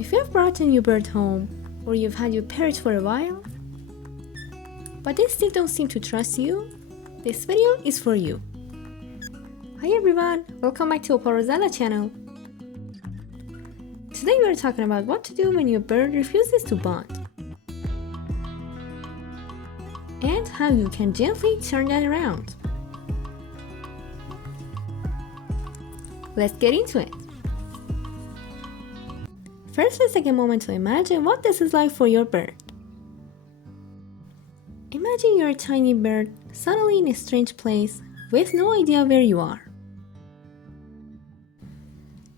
If you have brought a new bird home, or you've had your parrot for a while, but they still don't seem to trust you, this video is for you. Hi everyone, welcome back to Opal Rosella channel. Today we are talking about what to do when your bird refuses to bond, and how you can gently turn that around. Let's get into it. First, let's take a moment to imagine what this is like for your bird. Imagine you're a tiny bird suddenly in a strange place with no idea where you are.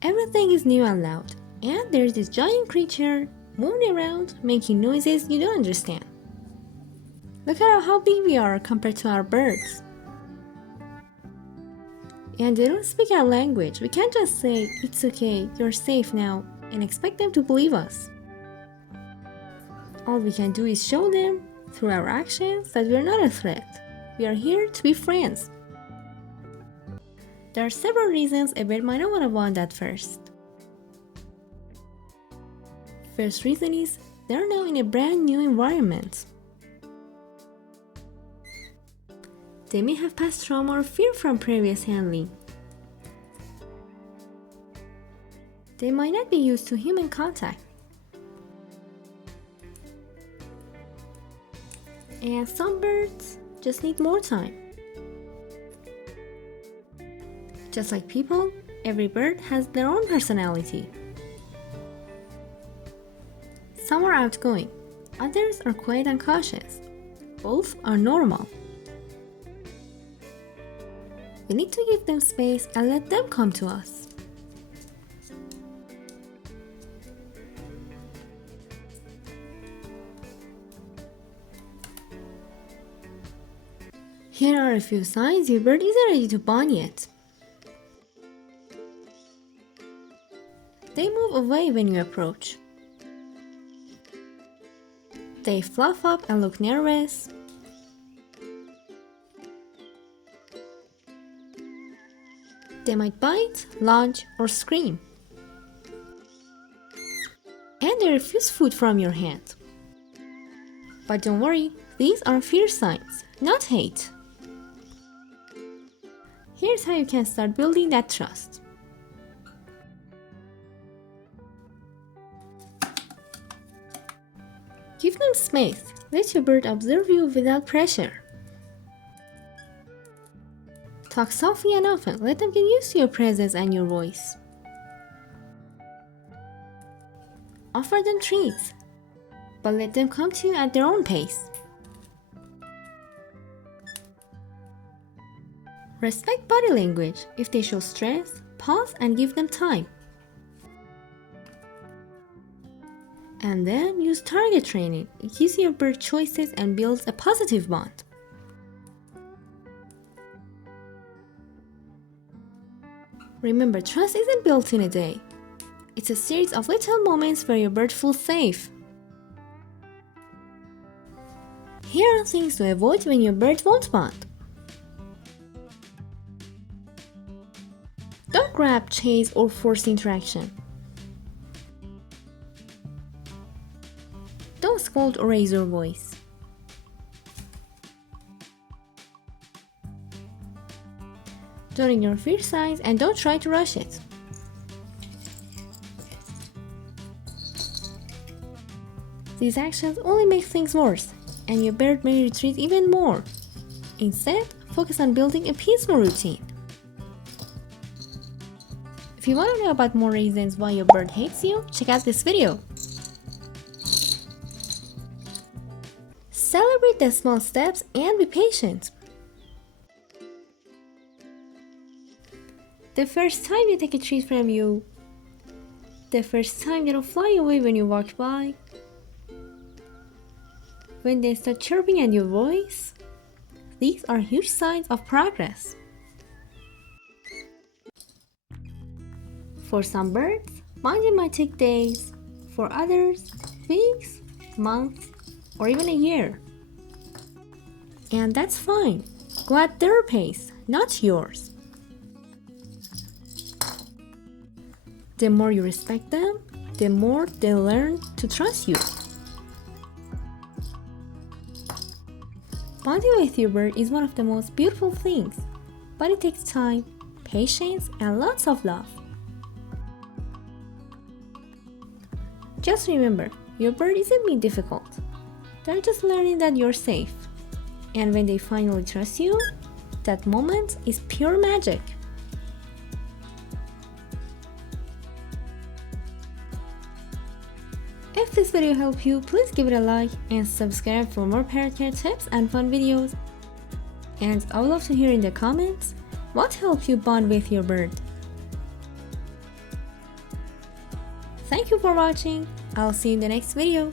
Everything is new and loud, and there's this giant creature moving around making noises you don't understand. Look at how big we are compared to our birds. And they don't speak our language. We can't just say, "It's okay, you're safe now," and expect them to believe us. All we can do is show them through our actions that we're not a threat. We are here to be friends. There are several reasons a bird might not want to bond at first. First reason is they're now in a brand new environment. They may have past trauma or fear from previous handling. They might not be used to human contact. And some birds just need more time. Just like people, every bird has their own personality. Some are outgoing, others are quiet and cautious. Both are normal. We need to give them space and let them come to us. Here are a few signs your bird isn't ready to bond yet. They move away when you approach. They fluff up and look nervous. They might bite, lunge, or scream. And they refuse food from your hand. But don't worry, these are fear signs, not hate. Here's how you can start building that trust. Give them space. Let your bird observe you without pressure. Talk softly and often. Let them get used to your presence and your voice. Offer them treats, but let them come to you at their own pace. Respect body language. If they show stress, pause and give them time. And then use target training. It gives your bird choices and builds a positive bond. Remember, trust isn't built in a day. It's a series of little moments where your bird feels safe. Here are things to avoid when your bird won't bond. Don't grab, chase, or force interaction. Don't scold or raise your voice. Don't ignore fear signs and don't try to rush it. These actions only make things worse, and your bird may retreat even more. Instead, focus on building a peaceful routine. If you want to know about more reasons why your bird hates you, check out this video. Celebrate the small steps and be patient. The first time they take a treat from you. The first time they don't fly away when you walk by. When they start chirping at your voice. These are huge signs of progress. For some birds, bonding might take days. For others, weeks, months, or even a year. And that's fine. Go at their pace, not yours. The more you respect them, the more they learn to trust you. Bonding with your bird is one of the most beautiful things, but it takes time, patience, and lots of love. Just remember, your bird isn't being difficult. They're just learning that you're safe. And when they finally trust you, that moment is pure magic. If this video helped you, please give it a like and subscribe for more parrot care tips and fun videos. And I would love to hear in the comments what helped you bond with your bird. Thank you for watching. I'll see you in the next video.